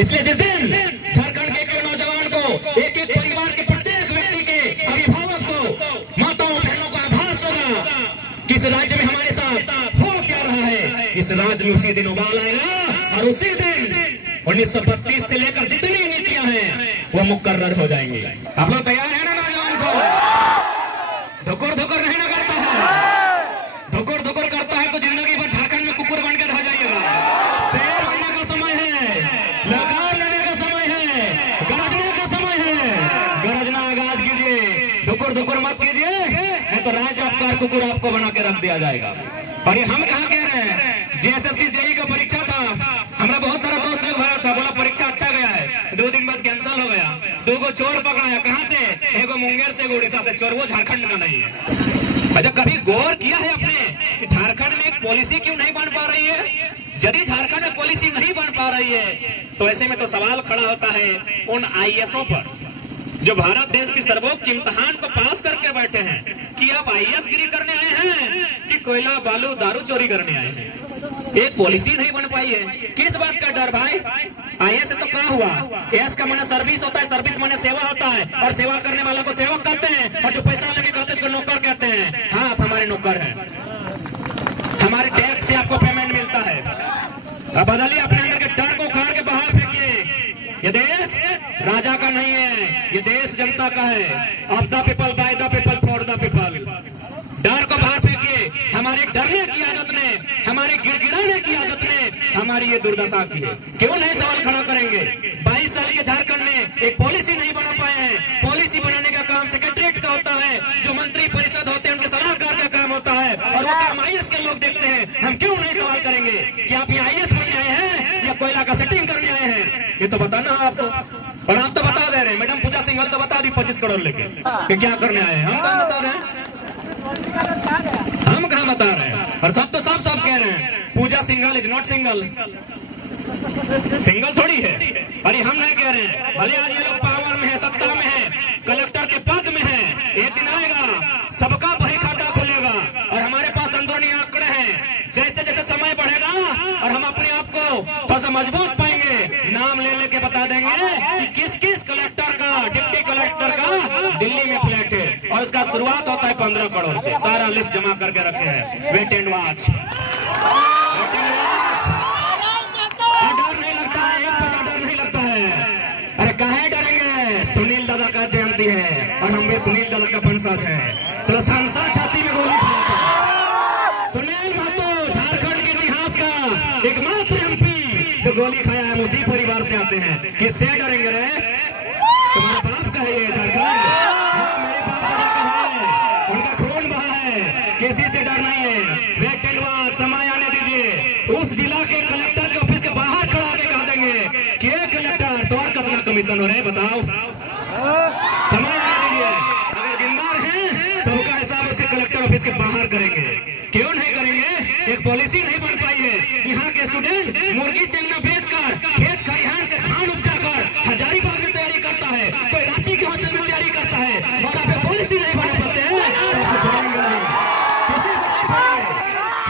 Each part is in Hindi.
इसलिए जिस दिन झारखंड के नौजवान को, एक एक परिवार के प्रत्येक व्यक्ति के अभिभावक को, माताओं बहनों का आभास होगा कि इस राज्य में हमारे साथ हो क्या रहा है, इस राज्य में उसी दिन उबाल आएगा और उसी दिन 1932 से लेकर जितनी नीतियां हैं वो मुकर्रर हो जाएंगी। आप लोग तैयार है ना नौजवान सब? धुकुर धुकुर नहीं ना करता है, धुकुर धुकुर करता है तो जिंदगी भर झारखंड में कुकुर बनकर रह जाइएगा। शेर बनने का समय है, लगाम लेने का समय है, गरजने का समय है, गरजना आगाज कीजिए, धुकुर धुकुर मत कीजिए, नहीं तो राज्य आपका कुकुर आपको बना के रख दिया जाएगा। और ये हम कहाँ कह रहे हैं? जेएसएससी जेई का परीक्षा था, हमारा बहुत सारा दोस्त लोग भरा था, बोला परीक्षा अच्छा गया है, 2 दिन बाद कैंसिल हो गया। 2 को चोर पकड़ाया, कहां से? एक मुंगेर से, उड़ीसा से चोर, वो झारखंड का नहीं है। अच्छा, कभी गौर किया है आपने कि झारखंड में एक पॉलिसी क्यों नहीं बन पा रही है? यदि झारखंड में पॉलिसी नहीं बन पा रही है तो ऐसे में तो सवाल खड़ा होता है उन आईएएसओं पर जो भारत देश की सर्वोच्च इम्तिहान को पास करके बैठे हैं कि आप आईएएस गिरी करने आए हैं कि कोयला बालू दारू चोरी करने आए हैं। एक पॉलिसी नहीं बन पाई है। किस बात का डर भाई? आईएएस से तो क्या हुआ? एएस का माने सर्विस होता है, सर्विस माने सेवा होता है, और सेवा करने वालों को सेवक कहते हैं, और जो पैसा लेके कहते हैं उसको नौकर कहते हैं। हाँ, आप हमारे नौकर हैं, हमारे टैक्स से आपको पेमेंट मिलता है। अब बदलिए अपने अंदर के डर को उखाड़ के बाहर फेंकिए। ये देश राजा का नहीं है, ये देश जनता का है। Of the people, by the people, for the people. डर को बाहर फेंकिए। हमारे डरने की आदत ने, हमारे गिड़गिड़ाने की आदत ने हमारी ये दुर्दशा की है। क्यों नहीं सवाल खड़ा करेंगे? 22 साल के झारखंड में एक पॉलिसी नहीं बना पाए हैं। पॉलिसी बनाने का काम सेक्रेटरीट का होता है, जो मंत्री परिषद होते हैं उनके सलाहकार का काम होता है, और वो काम आईएएस के लोग देखते हैं। हम क्यों नहीं सवाल करेंगे कि आप यहाँ आईएएस बनने आए हैं या कोयला का सेटिंग करने आए हैं? ये तो बताना आपको, और आप तो बता दे रहे हैं। मैडम पूजा सिंघल तो बता दी 25 करोड़ लेके कि क्या करने आए हैं। हम कहाँ बता रहे हैं? हम कहाँ बता रहे हैं? और सब तो सब कह रहे हैं Pooja Singhal is not single, single थोड़ी है। अरे हम नहीं कह रहे हैं। भले आज ये लोग पावर में है, सत्ता में है, कलेक्टर के पद में है, एक दिन आएगा सबका बही खाता खुलेगा, और हमारे पास अंदरूनी आंकड़े हैं। जैसे जैसे समय बढ़ेगा और हम अपने आप को थोड़ा सा मजबूत पाएंगे, नाम ले लेके बता देंगे कि किस किस कलेक्टर का, डिप्टी कलेक्टर का दिल्ली में फ्लैट है, और उसका शुरुआत होता है 15 करोड़ से। सारा लिस्ट जमा करके रखे हैं। Wait and watch. डर नहीं लगता है, एक पैसा डर नहीं लगता है। अरे काहे डरेंगे? सुनील दादा का जयंती है और हम भी सुनील दादा का वंशज है। चलो सांसद छाती में गोली खाते हैं। सुनील महतो झारखंड के इतिहास का एकमात्र एमपी जो गोली खाया है, उसी परिवार से आते हैं। किससे डरेंगे रे? तुम्हारे बाप का है ये झारखंड। हाँ, मेरे बाप का है, उनका खून बहा है, किसी से डर नहीं है। वेट एंड वॉच, समय आने दीजिए। उस जिला के कलेक्टर के ऑफिस के बाहर खड़ा के कह देंगे कि कलेक्टर तो और कितना कमीशन हो रहे बताओ। समय आने दीजिए। अगर जिम्मेदार हैं सबका हिसाब उसके कलेक्टर ऑफिस के बाहर करेंगे। क्यों नहीं करेंगे? एक पॉलिसी नहीं बन पाई है। यहाँ के स्टूडेंट मुर्गी चंगना बेचकर, खेत खलिहान से धान उपजाकर हजारीबाग में तैयारी करता है, कोई रांची के हॉस्टल में तैयारी करता है, और आप पॉलिसी नहीं बना पाते हैं तो छोड़ेंगे नहीं।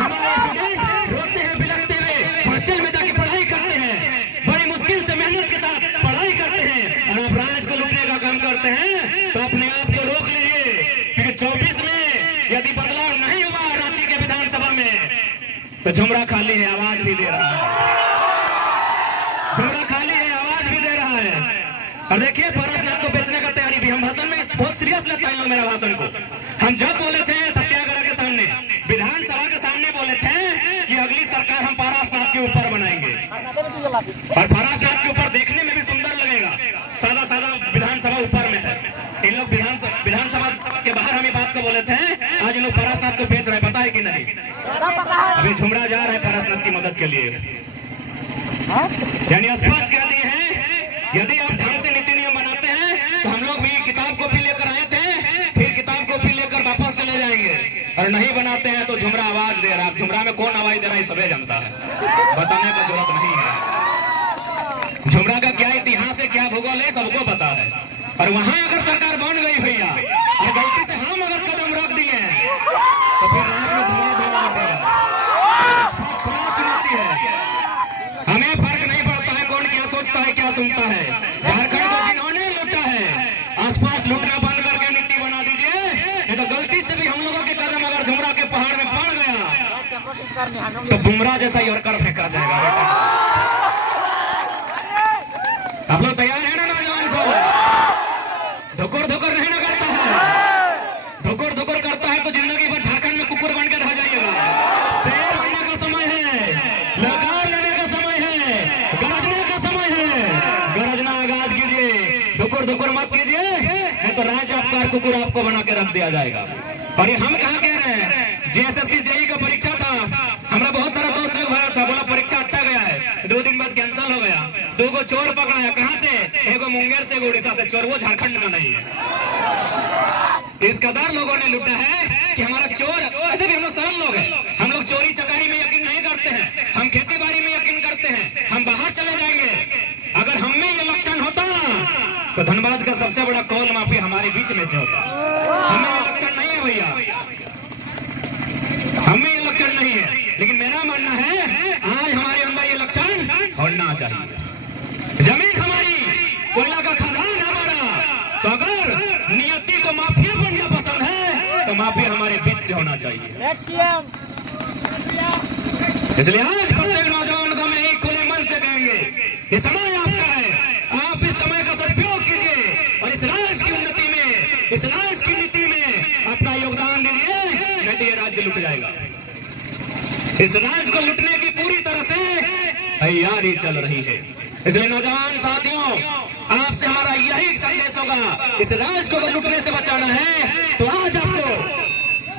हमारे स्टूडेंट रोते हैं, बिलखते हुए हॉस्टल में जाके पढ़ाई करते हैं, बड़ी मुश्किल से मेहनत के साथ पढ़ाई करते हैं, और आप राज को लूटने का काम करते हैं। तो अपने आप को रोक लीजिए, क्योंकि 24 में यदि बदलाव नहीं हुआ रांची के विधानसभा में तो झुमरा खाली है, आवाज भी दे रहा है। झुमरा खाली है, आवाज भी दे रहा है। और देखिए, पारसनाथ को बेचने का तैयारी भी। हम भाषण में बहुत सीरियस लेते हैं लोग मेरा भाषण को। हम जब बोले थे सत्याग्रह के सामने, विधानसभा के सामने बोले थे कि अगली सरकार हम पारसनाथ के ऊपर बनाएंगे, और पारसनाथ के ऊपर देखने में भी सुंदर लगेगा। सादा सादा विधानसभा ऊपर में है। इन लोग विधानसभा के बाहर हम ये बात को बोले थे। आज इन लोग पारसनाथ को बेच रहे हैं, पता है कि नहीं? अभी झुमरा जा रहा है पारसनाथ की मदद के लिए। यानी स्पष्ट कह दिए हैं, यदि आप ढंग से नीति नियम बनाते हैं तो हम लोग भी किताब को भी लेकर आए थे, फिर किताब को भी लेकर वापस चले जाएंगे। और नहीं बनाते हैं तो झुमरा आवाज दे रहा है। झुमरा में कौन आवाज दे रहा है सबे जानता है, बताने का जरूरत नहीं है। झुमरा का क्या इतिहास है, क्या भूगोल है, सबको पता है। और वहां अगर सरकार बन गई भैया, और गलती से हम अगर कदम रख दिए तो फिर रात में धुआं धुआं उठेगा। चुनौती है। हमें फर्क नहीं पड़ता है कौन क्या सोचता है, क्या क्या सुनता है। झारखंड को जिन्होंने लूटा है, आसपास लूटना बंद करके नीति बना दीजिए, नहीं तो गलती से भी हम लोगों के कदम अगर जुमरा के पहाड़ में पड़ गया तो बुमराह जैसा यॉर्कर फेंका जाएगा। आप लोग तैयार है ना नौजवान सब? धुकुर धुकुर नहीं ना करता है, धुकुर धुकुर करता है तो जिंदगी भर झारखंड में कुकुर बन के रह जाइएगा। शेर बनने का समय है, लगाम लेने का समय है, गरजने का समय है। गरजना आगाज कीजिए, धुकुर धुकुर मत कीजिए, नहीं तो राज्य आपका कुकुर आपको बना के रख दिया जाएगा। और ये हम कहा कह रहे हैं, JSSC JEE का परीक्षा था, हमारा बहुत सारा दोस्त लोग भरा था, बोला परीक्षा अच्छा गया है, 2 दिन बाद कैंसिल हो गया। 2 को चोर पकड़ा, कहां से? एक मुंगेर से, उड़ीसा से चोर, वो झारखंड का नहीं है। इस कदर लोगों ने लूटा है कि हमारा चोर, ऐसे भी हम लोग सरल लोग हैं, हम लोग चोरी चकारी में यकीन नहीं करते हैं, हम खेती बाड़ी में यकीन करते हैं, हम बाहर चले जाएंगे। अगर हम में ये लक्षण होता तो धनबाद का सबसे बड़ा कौल माफिया हमारे बीच में से होता। हमें ये लक्षण नहीं है भैया, हमें ये लक्षण नहीं है, लेकिन मेरा मानना है आज हमारे अंदर ये लक्षण होना चाहिए। जमीन हमारी, कोयला का खजान हमारा, तो अगर नियति को माफिया बनना पसंद है तो माफिया हमारे बीच से होना चाहिए। इसलिए आज प्रत्येक नौजवान को मैं एक खुले मन से कहेंगे, ये समय आपका है, आप इस समय का सदुपयोग कीजिए और इस राज्य की उन्नति में, इस राज्य की नीति में अपना योगदान दीजिए, नहीं तो ये राज्य लुट जाएगा। इस राज्य को लुटने की पूरी तरह से तैयारी चल रही है। इसलिए नौजवान साथियों, आपसे हमारा यही संदेश होगा, इस राज्य को अगर लुटने से बचाना है तो आज आपको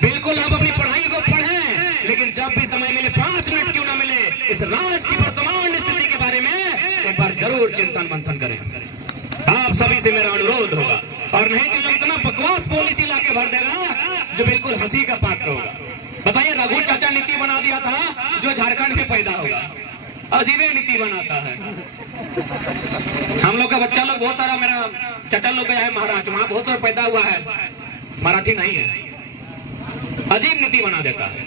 बिल्कुल आप अपनी पढ़ाई को पढ़ें, लेकिन जब भी समय मिले, 5 मिनट क्यों ना मिले, इस राज्य की वर्तमान स्थिति के बारे में एक बार जरूर चिंतन मंथन करें। आप सभी से मेरा अनुरोध होगा, और नहीं तो इतना बकवास पॉलिसी लाके भर देगा जो बिल्कुल हंसी का पात्र होगा। बताइए, रघु चाचा नीति बना दिया था जो झारखंड में पैदा होगा, अजीबे नीति बनाता है। हम लोग का बच्चा लोग बहुत सारा, मेरा चाचा लोग गया है महाराष्ट्र, वहां बहुत सारा पैदा हुआ है, मराठी नहीं है, अजीब नीति बना देता है।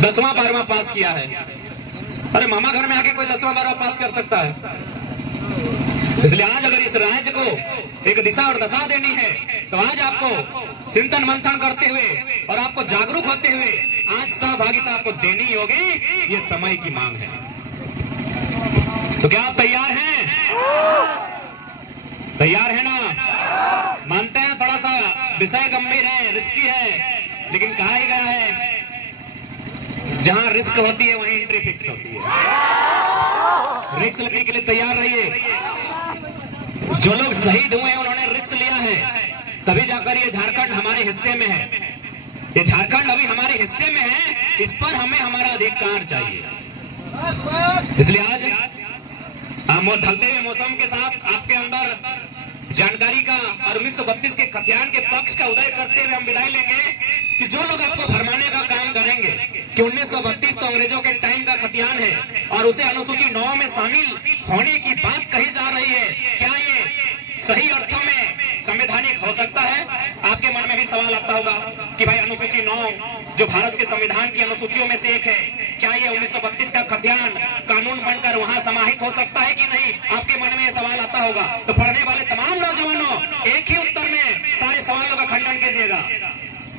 10वां 12वां पास किया है, अरे मामा घर में आके कोई 10वां 12वां पास कर सकता है? इसलिए आज अगर इस राज्य को एक दिशा और दशा देनी है तो आज आपको चिंतन मंथन करते हुए और आपको जागरूक होते हुए आज सहभागिता आपको देनी होगी, ये समय की मांग है। तो क्या आप तैयार हैं? तैयार है ना? मानते हैं थोड़ा सा विषय गंभीर है, रिस्की है, लेकिन कहा ही गया है जहां रिस्क होती है वहीं एंट्री फिक्स होती है। रिस्क लेने के लिए तैयार रहिए। जो लोग शहीद हुए हैं उन्होंने रिस्क लिया है, तभी जाकर ये झारखंड हमारे हिस्से में है। ये झारखंड अभी हमारे हिस्से में है, इस पर हमें हमारा अधिकार चाहिए। इसलिए आज ढलते हुए मौसम के साथ आपके अंदर जानकारी का और 1932 के खतियान के पक्ष का उदय करते हुए हम विदाई लेंगे कि जो लोग आपको भरमाने का काम करेंगे कि 1932 तो अंग्रेजों के टाइम का खतियान है और उसे अनुसूची 9 में शामिल होने की बात कही जा रही है, क्या ये सही अर्थों में संवैधानिक हो सकता है? आपके मन में भी सवाल आता होगा कि भाई अनुसूची 9 जो भारत के संविधान की अनुसूचियों में से एक है, क्या ये 1932 का खतियान कानून बनकर वहां समाहित हो सकता है कि नहीं? आपके मन में ये सवाल आता होगा। तो पढ़ने वाले तमाम नौजवानों, एक ही उत्तर में सारे सवालों का खंडन कीजिएगा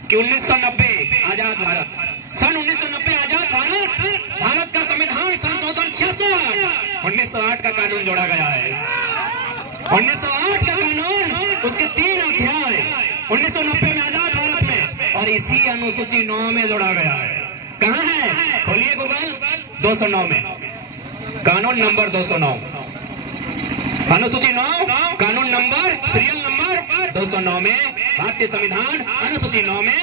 कि 1990 आजाद भारत, सन 1990 आजाद भारत, भारत का संविधान संशोधन 66, 1908 का कानून जोड़ा गया है। 1908 का कानून, उसके 3 अध्याय 1990 में आजाद भारत में, और इसी अनुसूची 9 में जोड़ा गया है। कहाँ है? खोलिए गूगल, 209 में, कानून नंबर 209, अनुसूची 9, कानून नंबर, सीरियल नंबर 209 में भारतीय संविधान अनुसूची 9 में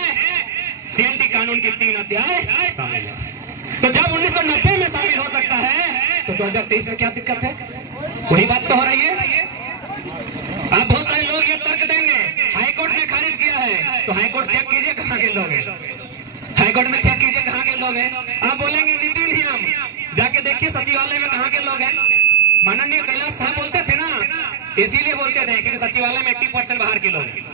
CNT कानून की 3 अध्याय शामिल है। तो जब 1990 में शामिल हो सकता है तो 2023 में क्या दिक्कत है? वही बात तो हो रही है। आप बहुत सारे लोग ये तर्क देंगे हाईकोर्ट ने खारिज किया है, तो हाईकोर्ट चेक कीजिए कहाँ के लोग हैं, हाईकोर्ट में चेक कीजिए कहाँ के लोग हैं। आप बोलेंगे नीति नियम, जाके देखिए सचिवालय में कहाँ के लोग हैं। माननीय कैलाश साहब बोलते थे ना, इसीलिए बोलते थे क्योंकि सचिवालय में 80% बाहर के लोग हैं,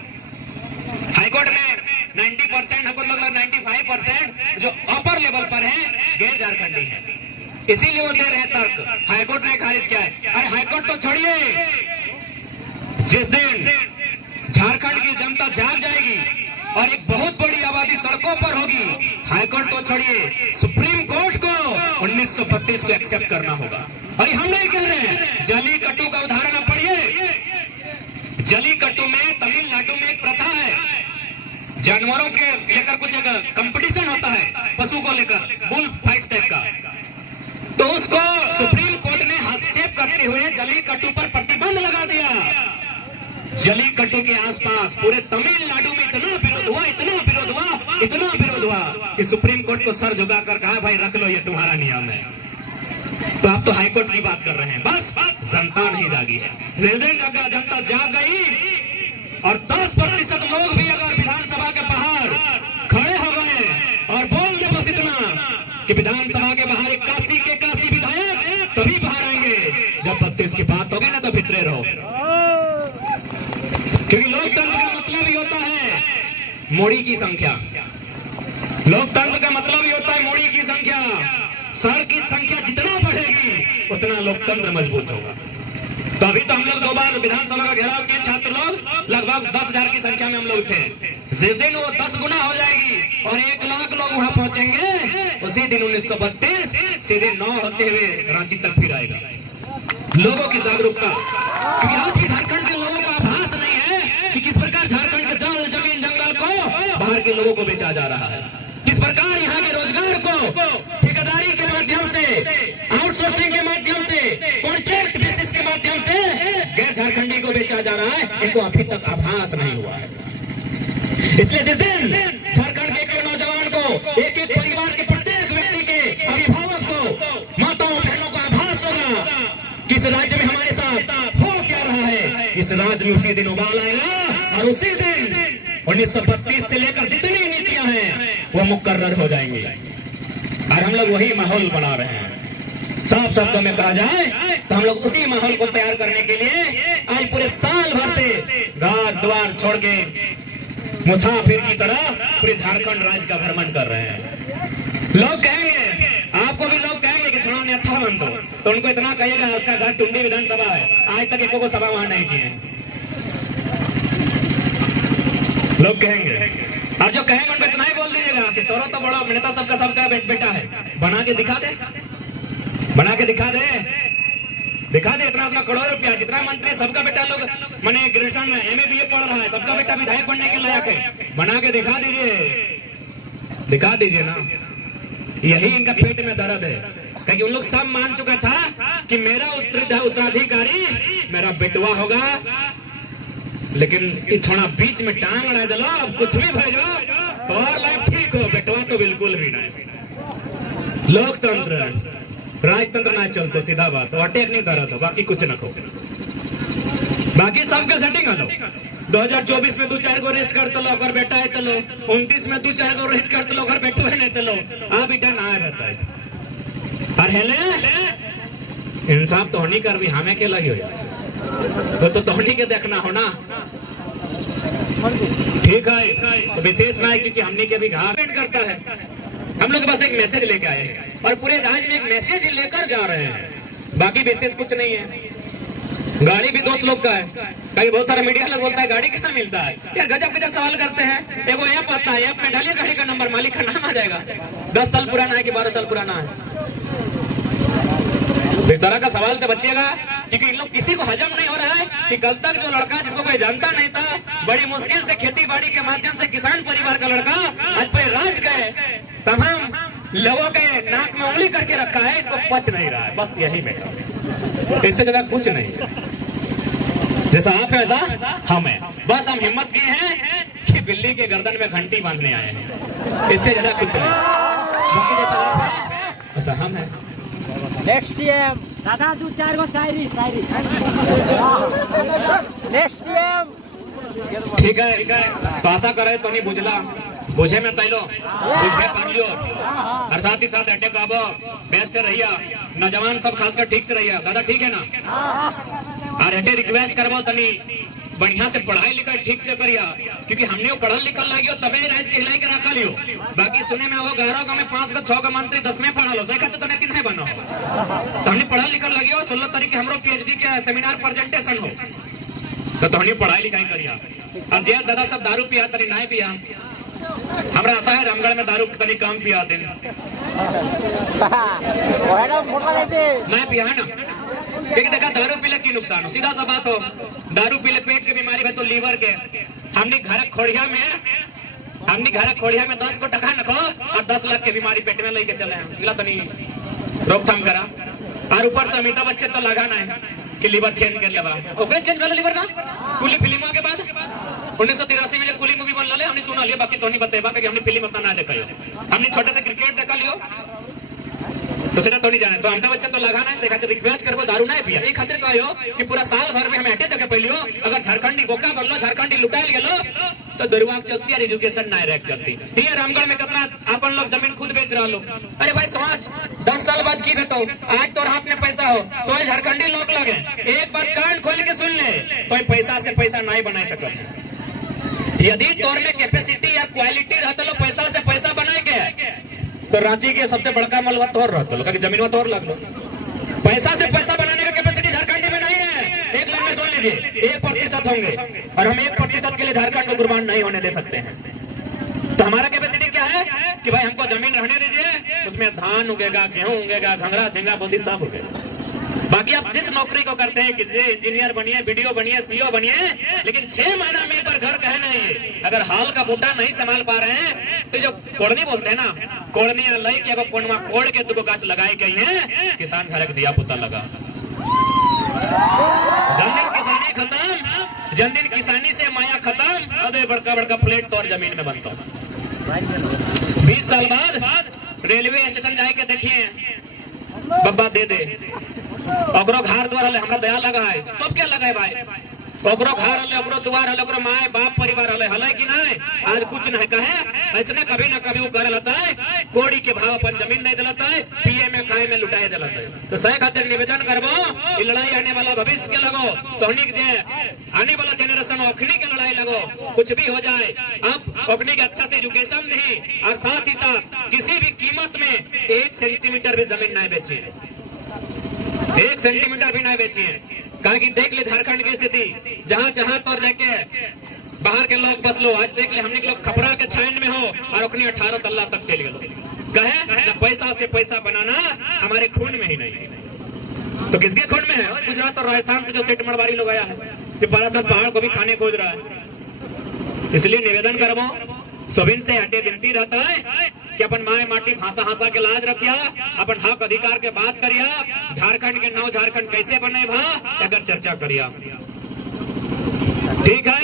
हाईकोर्ट में 90%, हमको लोग 95% जो अपर लेवल पर है गैर झारखंडी है। इसीलिए वो दे रहे हैं तर्क। हाईकोर्ट ने खारिज किया है। अरे हाईकोर्ट तो छोड़िए, जिस दिन झारखंड की जनता जाग जाएगी और एक बहुत बड़ी आबादी सड़कों पर होगी, हाईकोर्ट को छोड़िए, सुप्रीम कोर्ट को 1932 को एक्सेप्ट करना होगा। और हम नहीं कह रहे हैं, जलीकट्टू का उदाहरण आप पढ़िए। जलीकट्टू में तमिलनाडु में एक प्रथा है, जानवरों के लेकर कुछ एक कंपटीशन होता है, पशु को लेकर, बुल फाइट टाइप का। तो उसको सुप्रीम कोर्ट ने हस्तक्षेप करते हुए जलीकट्टू पर प्रतिबंध लगा दिया। जलीकट्टू के आसपास पूरे तमिलनाडु में इतना विरोध हुआ, इतना विरोध हुआ, इतना विरोध हुआ कि सुप्रीम कोर्ट को सर झुकाकर कहा, भाई रख लो, ये तुम्हारा नियम है। तो आप तो हाईकोर्ट की बात कर रहे हैं। बस जनता नहीं जागी है। जिस दिन अगर जनता जाग गई और 10% लोग भी अगर विधानसभा के बाहर खड़े हो गए और बोल दिए बस इतना कि विधानसभा के बाहर 81 के 81 विधायक तभी बाहर आएंगे जब 32 की बात होगी ना, तो भितरे रहो। क्योंकि लोकतंत्र का मतलब ही होता है मोड़ी की संख्या। लोकतंत्र का मतलब ही होता है मोड़ी की संख्या। सर की संख्या जितना बढ़ेगी उतना लोकतंत्र मजबूत होगा। तो अभी तो हम लोग 2 बार विधानसभा का घेराव किए, छात्र लोग लगभग 10,000 की संख्या में हम लोग थे। जिस दिन वो 10 गुना हो जाएगी और 1 लाख लोग वहां पहुंचेंगे, उसी दिन 1932 सीधे 9 होते हुए रांची तक फिर आएगा। लोगों की जागरूकता, क्योंकि आज भी झारखंड के लोगों को आभास नहीं है कि किस प्रकार झारखंड के जल जमीन जंगल को बाहर के लोगों को बेचा जा रहा है, किस प्रकार यहाँ के रोजगार को ठेकेदारी के माध्यम से, आउटसोर्सिंग के माध्यम से, कॉन्ट्रैक्ट बेसिस के माध्यम से गैर झारखंडी को बेचा जा रहा है। इनको अभी तक आभास नहीं हुआ है। इसलिए जिस दिन झारखंड के एक नौजवान को, एक एक परिवार के प्रत्येक व्यक्ति के अभिभावक को, माताओं बहनों को आभास होगा कि इस राज्य में हमारे साथ हो क्या रहा है, इस राज्य में उसी दिन उबाल आएगा और उसी दिन 1932 से लेकर जितनी नीतियां हैं वो मुकर्रर हो जाएंगी। और हम लोग वही माहौल बना रहे हैं। साफ शब्दों में कहा जाए तो हम लोग उसी माहौल को तैयार करने के लिए आज पूरे साल भर से घर द्वार छोड़ के मुसाफिर की तरह पूरे झारखंड राज्य का भ्रमण कर रहे हैं। लोग कहेंगे, आपको भी लोग कहेंगे कि छोड़ा नेता बन दो, तो उनको इतना कहिएगा उसका घर टुंडी विधानसभा है, आज तक एको को सभा वहां नहीं किए। लोग कहेंगे, और जो कहेंगे उनको इतना ही बोल दीजिएगा कि तोरो तो बड़ा नेता सबका बेटा है, बना के दिखा दे, बना के दिखा दे, दिखा दे इतना अपना करोड़ रुपया, जितना मंत्री सबका बेटा लोग मैंने ग्रेजुएशन में MA BA पढ़ रहा है, सबका बेटा विधायक बनने के लायक है, बना के दिखा दीजिए ना। यही इनका पेट में दर्द है, क्योंकि उन लोग सब मान चुका था कि मेरा उत्तराधिकारी मेरा बेटवा होगा, लेकिन छोड़ा बीच में टांग अड़ा दिलो, अब कुछ भी भेजो तो और लाइफ ठीक हो, बेटवा तो बिल्कुल भी नहीं। लोकतंत्र राजतंत्र ना चलतो, सीधा बात, अटैक नहीं करा तो बाकी कुछ न को, बाकी सबके सेटिंग आलो। 2024 में 2-4 को रेस्ट कर तो लो, अगर बेटा है तो लो, 29 में 2-4 को रेस्ट कर तो लो, अगर बेटो है नहीं तो लो, आप इधर ना रहता है। और हेले इंसाफ तो होनी कर भी हमें के लगी हो यार, तो तोहनी के देखना हो ना, ठीक है। तो विशेष ना है क्योंकि हमने के भी घाट करता है, हम लोग बस एक मैसेज लेके आए हैं और पूरे राज्य में एक मैसेज लेकर जा रहे हैं, बाकी विशेष कुछ नहीं है। गाड़ी भी दोस्त लोग का है, कहीं बहुत सारा मीडिया लोग बोलता है गाड़ी कहाँ मिलता है यार, गजब गजब सवाल करते हैं। एगो ऐप आता है, ऐप में डालिए गाड़ी का नंबर, मालिक का नाम आ जाएगा, 10 साल पुराना है कि 12 साल पुराना है। इस तरह का सवाल से बचिएगा, क्योंकि इन लोग किसी को हजम नहीं हो रहा है कि कल तक जो लड़का जिसको कोई जानता नहीं था, बड़ी मुश्किल से खेती बाड़ी के माध्यम से किसान परिवार का लड़का आज पे राज गए, तमाम लोगों के नाक में उंगली करके रखा है, इनको पच नहीं रहा है। बस यही बेटा, इससे ज्यादा कुछ नहीं। जैसा आप है वैसा हम है, बस हम हिम्मत किए हैं कि बिल्ली के गर्दन में घंटी बांधने आए हैं, इससे ज्यादा कुछ नहीं। बाकी जैसा आप है वैसा हम है। नेक्स्ट सीएम दादा 2-4 गो शायरी नेक्स्ट सीएम ठीक है। तो आशा करे तो नहीं बुझला, बुझे में तैलो बुझे पढ़ लियो, और साथ ही साथ अटैक आबो बेस से रहिया, नौजवान सब खासकर ठीक से रहिया। दादा ठीक है ना, और अटे रिक्वेस्ट करबो तनी बढ़िया से पढ़ाई लिखाई ठीक से करिया, क्योंकि हमने वो पढ़ल लिखल लगियो तबे राज के हिलाई के रखा लियो। बाकी सुने में वो 11 गाँव में 5 का 6 का मंत्री 10 में पढ़ा लो सही खाते तो नहीं तीन बनो। तो हमने पढ़ल लिखल लगियो 16 तारीख के हमरो PhD के सेमिनार प्रेजेंटेशन हो तो हमने पढ़ाई लिखाई करिया। अब जे दादा सब दारू पिया तनी नहीं पिया, हमरा आशा है रामगढ़ में दारू तनी कम पिया देन नहीं पिया है ना, क्योंकि देखा दारू पीले की नुकसान हो, सीधा सा बात हो। दारू पीले पेट की बीमारी है तो लीवर के। हमने घर खोड़िया में 10 को टका नको और 10 लाख की बीमारी पेट में लेके चले हैं, तनी रोकथाम करा। और ऊपर से अमिताभ बच्चन तो लगाना है कि लीवर चेंज कर लेवा, ओके चेंज कर लीवर ना कुली फिल्मों के बाद 1983 में जो कुली मूवी बन हमने सुना लिया, बाकी तो नहीं बतेबा कि हमने फिल्म उतना ना देखा। हमने छोटे से क्रिकेट देखा लियो तो सेटा तो नहीं जाने, तो अमिताभ बच्चन तो लगाना है से खातिर रिक्वेस्ट करबो दारू नहीं पिया। एक खातिर कहियो कि पूरा साल भर में हम हटे देखे पहलियो अगर झारखंडी बोका बनलो झारखंडी लुटाइल गेलो तो दरुआ चलती है, एजुकेशन नहीं रह चलती। ये रामगढ़ में कितना अपन लोग जमीन खुद बेच रहा लो। अरे भाई समाज 10 साल बाद की बेतो आज तो हाथ में पैसा हो तो झारखंडी लोग लगे, एक बार कान खोल के सुन ले तो पैसा से पैसा नहीं बना सकते। यदि तोर में कैपेसिटी या क्वालिटी रहता लो पैसा से पैसा बनाए के तो रांची के सबसे बड़का मलबा तोड़ रहता लो, जमीन में तोड़ लग लो। पैसा से पैसा बनाने का कैपेसिटी झारखंड में नहीं है। एक लाइन में सुन लीजिए 1% होंगे और हम 1% के लिए झारखंड को कुर्बान नहीं होने दे सकते हैं। तो हमारा कैपेसिटी क्या है कि भाई हमको जमीन रहने दीजिए, उसमें धान उगेगा, गेहूं उगेगा, घंघरा झिंगा बूंदी सब उगेगा। बाकी आप जिस नौकरी को करते हैं कि इंजीनियर बनिए, BDO बनिए, CO बनिए, लेकिन 6 महीना में एक बार घर कहे नहीं। अगर हाल का बूटा नहीं संभाल पा रहे हैं तो जो कोड़नी बोलते हैं ना, कोड़नी लई के कोणवा कोड़ के 2 गाछ लगाई गई है, किसान घर दिया पुता लगा। जमीन किसानी खत्म, जमीन किसानी से माया खत्म, अबे बड़का बड़का प्लेट तोड़ जमीन में बनता। 20 साल बाद रेलवे स्टेशन जाके देखिए बब्बा दे दे ओकरो घर द्वार हले, हमरा दया लगा है, सब क्या लगा है भाई, ओकरो घर हले, ओकरो द्वार हले, ओकरो माए बाप परिवार हले कि नहीं। आज कुछ नहीं कहे ऐसे कभी ना कभी वो करे लगता है, कोड़ी के भाव अपन जमीन नहीं दिलाता है, पिए में खाए में लुटाए दिलाता है। तो सही खातिर निवेदन करबो लड़ाई आने वाला भविष्य के लगो तो आने वाला जेनरेशन ओखनी के लड़ाई लगो, कुछ भी हो जाए अब ओखनी के अच्छा से एजुकेशन नहीं और साथ ही साथ किसी भी कीमत में 1 सेंटीमीटर भी जमीन नहीं बेची, 1 सेंटीमीटर भी नहीं बेची है। कहा कि देख ले झारखंड की स्थिति, जहाँ जहाँ तो जाके बाहर के लोग बस लो। आज देख ले हमने लोग खपरा के छाइन में हो और अपनी 18 तल्ला तक चल गए। कहे पैसा से पैसा बनाना हमारे खून में ही नहीं, तो किसके खून में है? गुजरात और राजस्थान से जो सेठ मरवारी लोग आया है, जो 12 साल पहाड़ को भी खाने खोज रहा है। इसलिए निवेदन करबो सबिन से हटे विनती रहता है कि अपन माए माटी भाषा हासा के लाज रखिया, अपन हक अधिकार के बात करिया, झारखंड के नव झारखंड कैसे बने भा अगर चर्चा करिया। ठीक है।